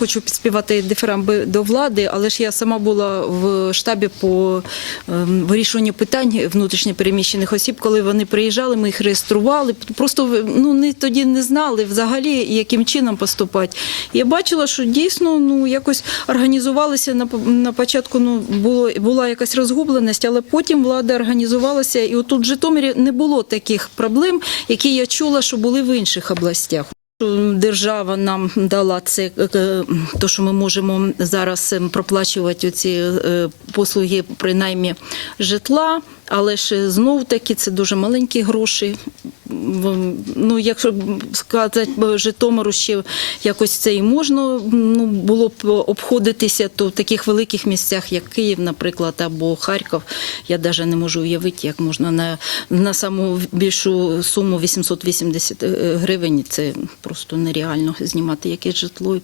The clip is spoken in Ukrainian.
хочу підспівати дифирамби до влади, але ж я сама була в штабі по ем, вирішуванню питань внутрішньо переміщених осіб. Коли вони приїжджали, ми їх реєстрували. Просто ну не тоді не знали взагалі, яким чином поступати. Я бачила, що дійсно ну якось організувалися на, на початку. Ну було була якась розгубленість, але потім влада організувалася, і отут в Житомирі не було таких проблем, які я чула, що були в інших областях. Держава нам дала це, е, то, що ми можемо зараз ем, проплачувати ці е, послуги, принаймні житла, але ж знов таки це дуже маленькі гроші. Ну, якщо сказати Житомиру ще якось це і можна ну, було б обходитися, то в таких великих місцях, як Київ, наприклад, або Харків, я навіть не можу уявити, як можна на, на саму більшу суму 880 гривень. Це просто нереально знімати якесь житло.